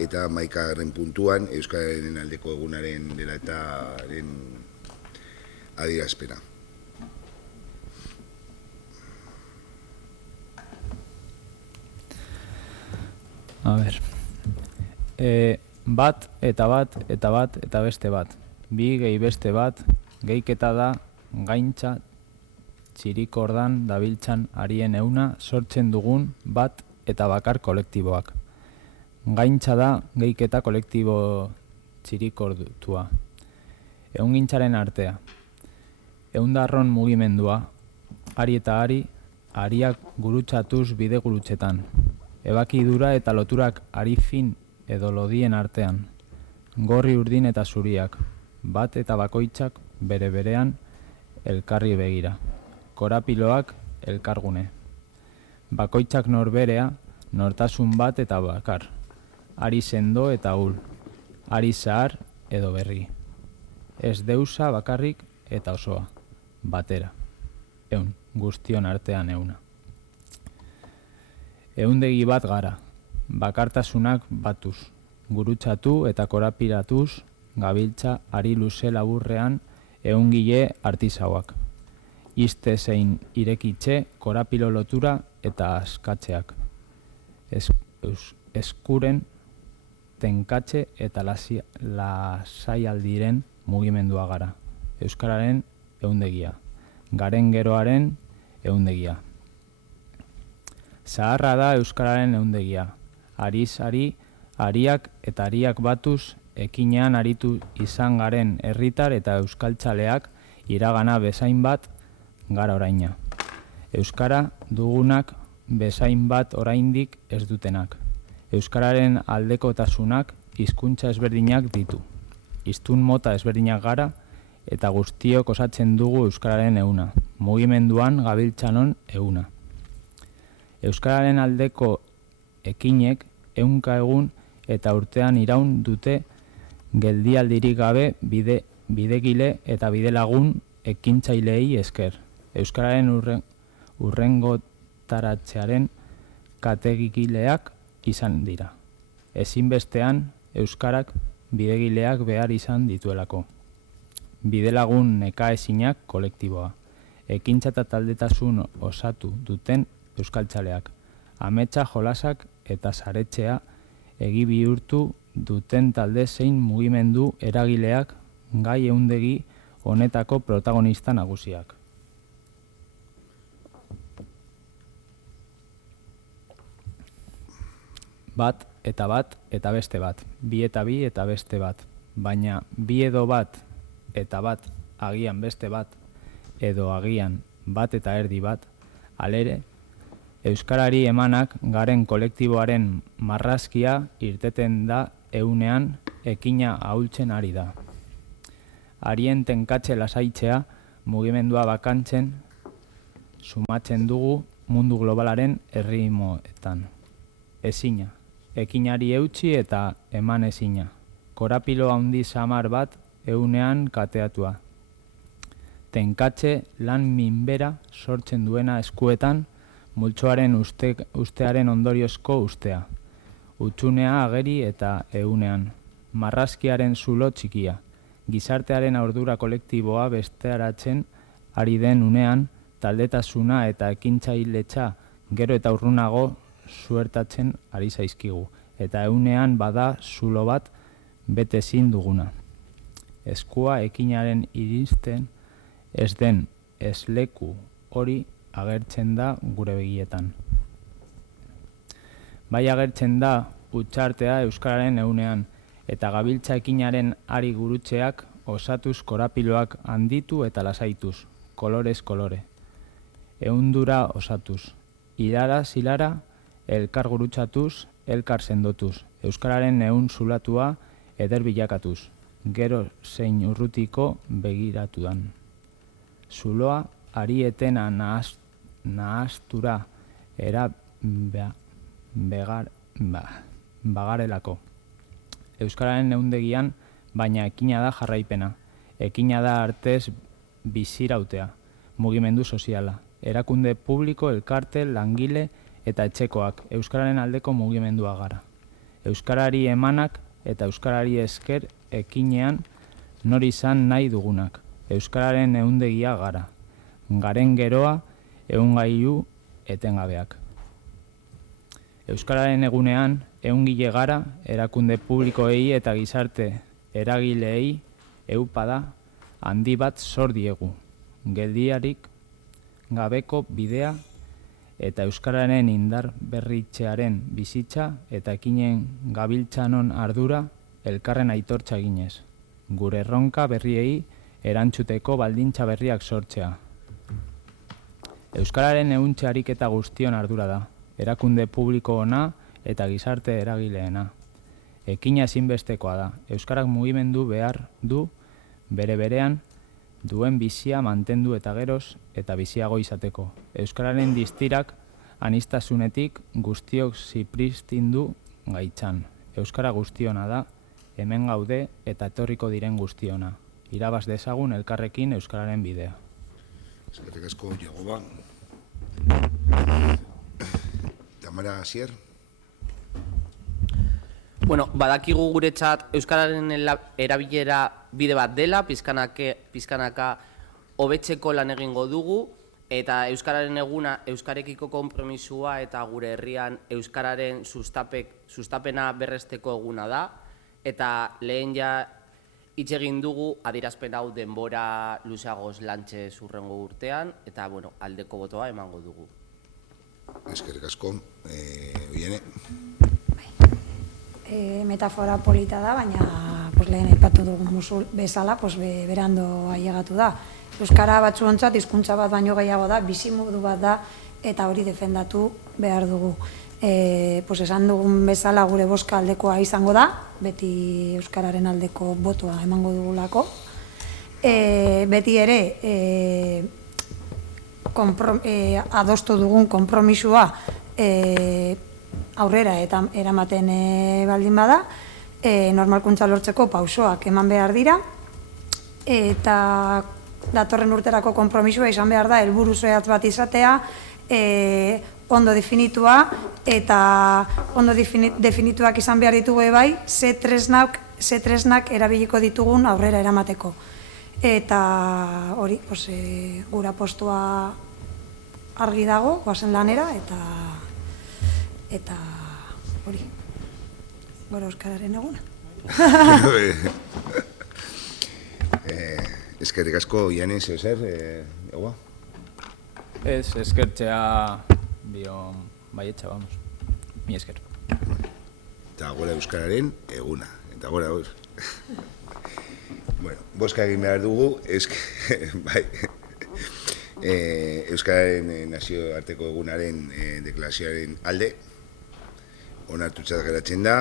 eta 11. puntuan Euskararen aldeko egunaren dela eta adierazpena. A ber, bat eta beste bat. Bi gehi beste bat, gehiketa da gaintza txirikordan dabiltzan arien euna sortzen dugun bat eta bakar kolektiboak. Gaintza da gehiketa kolektibo txirikortua. Eungintzaren artea. Eundarron mugimendua, ari eta ari, ariak gurutzatuz bide gurutzetan. Ebakidura eta loturak ari fin edo lodien artean. Gorri urdin eta zuriak, bat eta bakoitzak bere berean elkarri begira. Korapiloak elkargune. Bakoitzak norberea, nortasun bat eta bakar. Ari sendo eta hul. Ari zahar edo berri. Ez deusa bakarrik eta osoa. Batera. Eun, guztion artean euna. Eundegi bat gara. Bakartasunak batuz. Gurutzatu eta korapiratuz gabiltza ari luze laburrean eungile artisauak. Iste zein irekitxe, korapilo lotura eta askatzeak. Eskuren tenkatxe eta lasaialdiren mugimendua gara. Euskararen eundegia. Garen geroaren eundegia. Zaharra da Euskararen eundegia. Ariz ari, ariak eta ariak batuz ekinean aritu izan garen herritar eta euskaltzaleak iragana bezain bat gara oraina. Euskara dugunak bezain bat oraindik ez dutenak. Euskararen aldekotasunak hizkuntza ezberdinak ditu. Hiztun mota ezberdinak gara eta guztiok osatzen dugu Euskararen euna. Mugimenduan gabiltzanon euna. Euskararen aldeko ekinek ehunka egun eta urtean iraun dute geldialdirik gabe bidegile eta bidelagun ekintzailei esker. Euskararen urrengotaratzearen kategileak izan dira. Ezinbestean Euskarak bidegileak behar izan dituelako. Bidelagun nekaezinak kolektiboa. Ekintza eta taldetasun osatu duten euskaltzaleak. Ametsa jolasak eta saretzea egi bihurtu duten talde zein mugimendu eragileak gai eundegi honetako protagonista nagusiak. Bat eta beste bat. Bi eta beste bat. Baina bi edo bat eta bat agian beste bat edo agian bat eta erdi bat, alere, Euskarari emanak garen kolektiboaren marrazkia irteten da eunean ekina ahultzen ari da. Arien tenkatxe lasaitzea mugimendua bakantzen sumatzen dugu mundu globalaren erritmoetan. Ezina, ekinari eutsi eta eman ezina. Korapilo handi samar bat eunean kateatua. Tenkatxe lan minbera sortzen duena eskuetan multzoaren ustearen ondoriozko ustea. Utsunea ageri eta eunean. Marrazkiaren zulo txikia. Gizartearen ordura kolektiboa bestearatzen ari den unean taldetasuna eta ekintzailetza gero eta urrunago suertatzen ari zaizkigu. Eta eunean bada zulo bat bete ezin duguna. Eskua ekinaren iristen ez den esleku hori agertzen da gure begietan. Bai agertzen da hutsartea Euskararen eunean eta gabiltza ekinaren ari gurutzeak osatuz korapiloak handitu eta lasaituz, kolorez kolore. Eundura osatuz, irara zilara elkar gurutzatuz, elkar sendotuz, Euskararen eun zulatua eder bilakatuz, gero zein urrutiko begiratudan. Zuloa ari etena nahastura era bagarelako. Euskararen eundegian, baina ekina da jarraipena. Ekina da artez bizirautea, mugimendu soziala. Erakunde publiko, elkarte, langile eta etxekoak Euskararen aldeko mugimendua gara. Euskarari emanak eta euskarari esker ekinean nori izan nahi dugunak. Euskararen ehundegia gara. Garen geroa ehungailu etengabeak. Euskararen egunean ehungile gara erakunde publikoei eta gizarte eragileei eupada handi bat zor diegu. Geldiarik gabeko bidea eta euskararen indar berritzearen bizitza eta ekinen gabiltzanon ardura elkarren aitortza eginez. Gure erronka berriei erantzuteko baldintza berriak sortzea. Euskararen ehuntze ariketa guztion ardura da, erakunde publiko ona eta gizarte eragileena. Ekina ezinbestekoa da, euskarak mugimendu behar du bere berean duen bizia mantendu eta geroz eta biziago izateko. Euskararen distirak aniztasunetik guztiok zipristindu gaitzan. Euskara guztiona da, hemen gaude eta etorriko diren guztiona. Irabaz dezagun elkarrekin euskararen bidea. Eskerrik asko, Jagoba. Tamara Asier. Bueno, badakigu guretzat euskararen erabilera bide bat dela, pizkanaka hobetzeko lan egingo dugu, eta euskararen eguna euskarekiko konpromisua eta gure herrian euskararen sustapena berresteko eguna da, eta lehen ja hitz egin dugu adierazpen hau denbora luzeagoz lantxe hurrengo urtean, eta bueno, aldeko botoa emango dugu. Eskerrik asko, Oiane. Metafora polita da, baina lehen aipatu dugun musul bezala berando ailegatu da. Euskara batzuontzat hizkuntza bat baino gehiago da, bizimodu bat da, eta hori defendatu behar dugu. Esan dugun bezala gure bozka aldekoa izango da, beti euskararen aldeko botoa emango dugulako. Beti ere adostu dugun konpromisua aurrera eta eramaten baldin bada, normalkuntza lortzeko pausoak eman behar dira, eta datorren urterako konpromisua izan behar da helburu zehatz bat izatea, ondo definitua, eta ondo definituak izan behar ditugu bai, ze tresnak erabiliko ditugun aurrera eramateko. Eta hori, gura postua argi dago, goazen lanera, eta hori, gora euskararen eguna. Eskerrik asko, Oiane, zer, Jagoba? Ez, eskertzea bion baietxa, vamos. Mi esker. Eta gora euskararen eguna. Eta gora hor. Bueno, boska egin behar dugu, bai, euskararen nazioarteko egunaren deklarazioaren alde, onartutzat geratzen da.